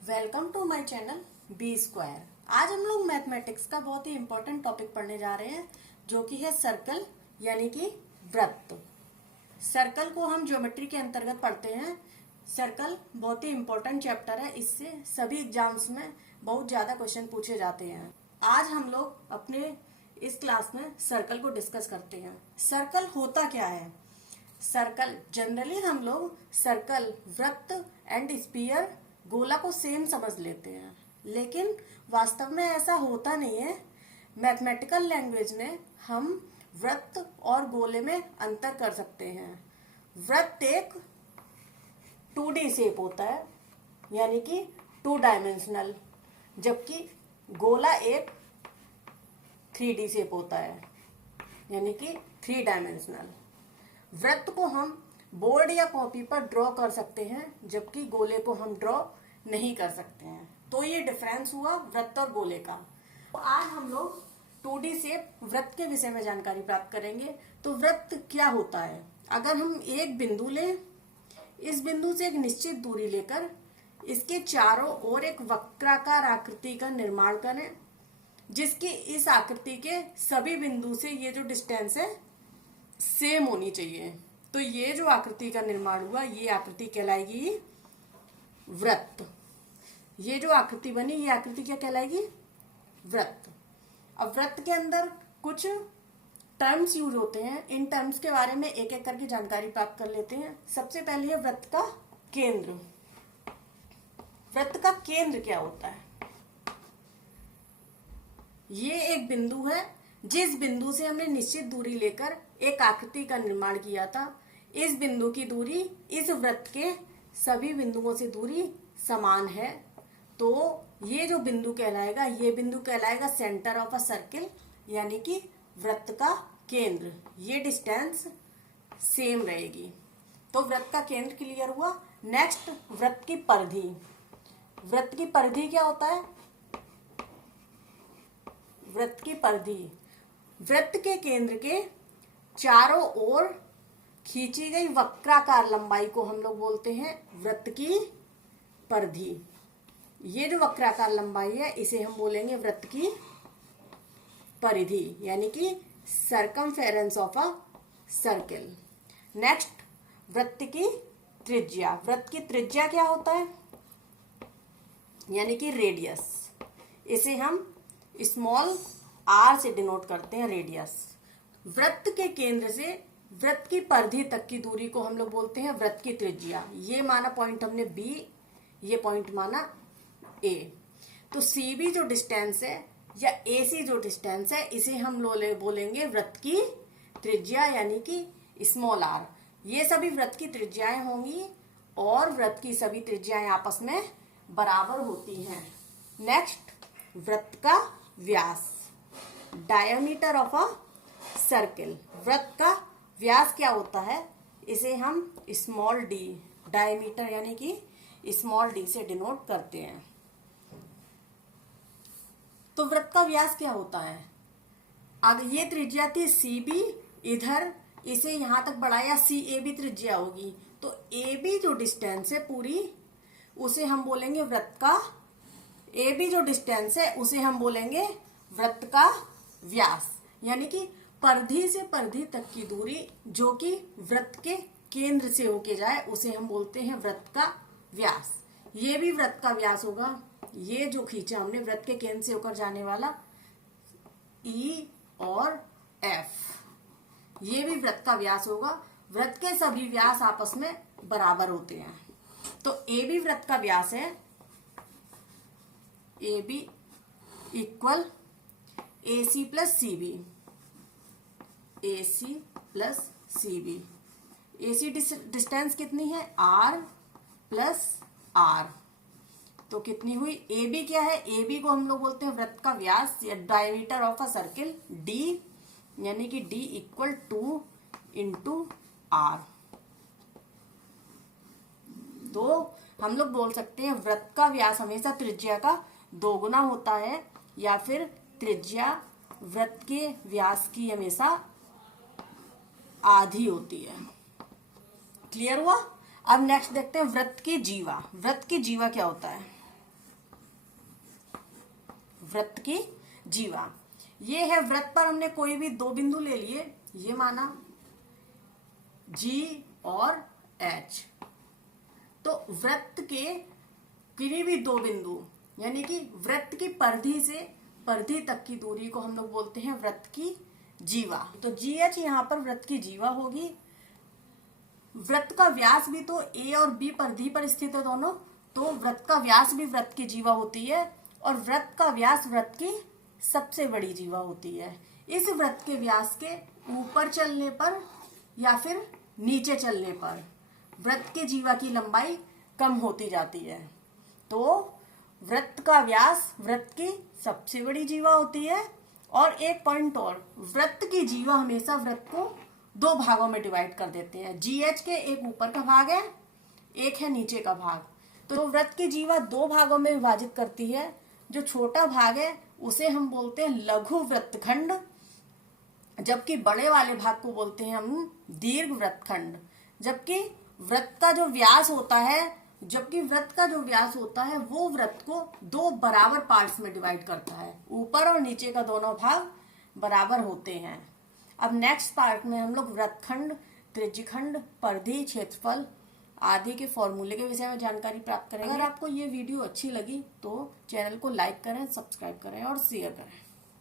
Welcome to my channel B square. आज हम लोग मैथमेटिक्स का बहुत ही इंपॉर्टेंट टॉपिक पढ़ने जा रहे हैं जो कि है सर्कल यानी कि वृत्त। सर्कल को हम ज्योमेट्री के अंतर्गत पढ़ते हैं। सर्कल बहुत ही इंपॉर्टेंट चैप्टर है, इससे सभी एग्जाम्स में बहुत ज्यादा क्वेश्चन पूछे जाते हैं। आज हम लोग अपने इस क्लास में सर्कल को डिस्कस करते हैं। सर्कल होता क्या है? सर्कल जनरली हम लोग सर्कल, वृत्त एंड स्फीयर, गोला को सेम समझ लेते हैं, लेकिन वास्तव में ऐसा होता नहीं है। मैथमेटिकल लैंग्वेज में हम वृत्त और गोले में अंतर कर सकते हैं। वृत्त एक 2D शेप होता है यानी कि 2 डायमेंशनल, जबकि गोला एक 3D शेप होता है यानी कि 3 डायमेंशनल। वृत्त को हम बोर्ड या कॉपी पर ड्रॉ कर सकते हैं, जबकि गोले को हम ड्रॉ नहीं कर सकते हैं। तो ये डिफरेंस हुआ वृत्त और गोले का। तो आज हम लोग 2D शेप वृत्त के विषय में जानकारी प्राप्त करेंगे। तो वृत्त क्या होता है? अगर हम एक बिंदु लें, इस बिंदु से एक निश्चित दूरी लेकर इसके चारों ओर एक वक्राकार आकृति का निर्माण करें, जिसकी इस आकृति के सभी बिंदु से ये जो डिस्टेंस है सेम होनी चाहिए। तो ये जो आकृति का निर्माण हुआ, ये आकृति कहलाएगी वृत्त। ये जो आकृति बनी, ये आकृति क्या कहलाएगी? वृत्त। अब वृत्त के अंदर कुछ टर्म्स यूज होते हैं। इन टर्म्स के बारे में एक एक करके जानकारी प्राप्त कर लेते हैं। सबसे पहले है वृत्त का केंद्र। वृत्त का केंद्र क्या होता है? ये एक बिंदु है जिस बिंदु से हमने निश्चित दूरी लेकर एक आकृति का निर्माण किया था। इस बिंदु की दूरी इस वृत्त के सभी बिंदुओं से दूरी समान है, तो ये जो बिंदु कहलाएगा, ये बिंदु कहलाएगा सेंटर ऑफ अ सर्किल यानी कि वृत्त का केंद्र। ये डिस्टेंस सेम रहेगी। तो वृत्त का केंद्र क्लियर हुआ। नेक्स्ट, वृत्त की परिधि। वृत्त की परिधि क्या होता है? वृत्त की परिधि वृत्त के केंद्र के चारों ओर खींची गई वक्राकार लंबाई को हम लोग बोलते हैं वृत्त की परिधि। ये जो वक्राकार लंबाई है, इसे हम बोलेंगे वृत्त की परिधि यानी कि circumference of a circle. Next, वृत्त की त्रिज्या। वृत्त की त्रिज्या क्या होता है? यानी कि रेडियस। इसे हम स्मॉल r से डिनोट करते हैं, रेडियस। वृत्त के केंद्र से वृत्त की परिधि तक की दूरी को हम लोग बोलते हैं वृत्त की त्रिज्या। ये माना पॉइंट हमने B, ये पॉइंट माना A। तो CB जो डिस्टेंस है या AC जो डिस्टेंस है, इसे हम बोलेंगे वृत्त की त्रिज्या यानी कि स्मॉल r। ये सभी वृत्त की त्रिज्याएं होंगी और वृत्त की सभी त्रिज्याएं आपस में बराबर होती हैं। नेक्स्ट, वृत्त का व्यास, डायमीटर ऑफ अ सर्किल। वृत्त का व्यास क्या होता है? इसे हम स्मॉल d, डायमीटर यानी कि स्मॉल d से डिनोट करते हैं। तो वृत्त का व्यास क्या होता है? अगर ये त्रिज्या थी CB, इधर इसे यहां तक बढ़ाया CAB त्रिज्या होगी। तो AB जो डिस्टेंस है पूरी, उसे हम बोलेंगे वृत्त का, AB जो डिस्टेंस है उसे हम बोलेंगे वृत्त का व्यास। यानी कि परिधि से परिधि तक की दूरी जो कि वृत्त के केंद्र से होके जाए, उसे हम बोलते हैं वृत्त का व्यास। ये भी वृत्त का व्यास होगा। ये जो खींचा हमने वृत्त के केंद्र से होकर जाने वाला E और F, ये भी वृत्त का व्यास होगा। वृत्त के सभी व्यास आपस में बराबर होते हैं। तो AB वृत्त का व्यास है, AB equal AC plus CB। AC plus CB। AC distance कितनी है? R plus R। तो कितनी हुई? AB क्या है? AB को हम लोग बोलते हैं वृत्त का व्यास या diameter of a circle, D यानी कि D इक्वल 2 इंटू R। तो हम लोग बोल सकते हैं वृत्त का व्यास हमेशा त्रिज्या का 2 गुना होता है, या फिर त्रिज्या वृत्त के व्यास की हमेशा आधी होती है। क्लियर हुआ? अब नेक्स्ट देखते हैं वृत्त की जीवा। वृत्त की जीवा क्या होता है? वृत्त की जीवा। ये है वृत्त पर हमने कोई भी दो बिंदु ले लिए, ये माना G और H। तो वृत्त के किसी भी दो बिंदु यानी कि वृत्त की परिधि से परिधि तक की दूरी को हम लोग बोलते हैं वृत्त की जीवा। तो GH यहाँ पर वृत्त की जीवा होगी। वृत्त का व्यास भी तो A और B परिधि पर स्थित है दोनों, तो वृत्त का व्यास भी वृत्त की जीवा होती है और वृत्त का व्यास वृत्त की सबसे बड़ी जीवा होती है। इस वृत्त के व्यास के ऊपर चलने पर या फिर नीचे चलने पर वृत्त की जीवा की लंबाई कम होती जाती है। तो वृत्त का व्यास वृत्त की सबसे बड़ी जीवा होती है। और एक पॉइंट और, वृत्त की जीवा हमेशा वृत्त को दो भागों में डिवाइड कर देते हैं। GH के एक ऊपर का भाग है, एक है नीचे का भाग। तो वृत्त की जीवा दो भागों में विभाजित करती है। जो छोटा भाग है उसे हम बोलते हैं लघु वृत्तखंड, जबकि बड़े वाले भाग को बोलते हैं हम दीर्घ वृत्तखंड। जबकि वृत्त का जो व्यास होता है वो वृत्त को दो बराबर पार्ट्स में डिवाइड करता है। ऊपर और नीचे का दोनों भाग बराबर होते हैं। अब नेक्स्ट पार्ट में हम लोग वृत्तखंड, त्रिज्यखंड, परिधि, क्षेत्रफल आदि के फॉर्मूले के विषय में जानकारी प्राप्त करेंगे। अगर आपको ये वीडियो अच्छी लगी तो चैनल को लाइक करें, सब्सक्राइब करें और शेयर करें।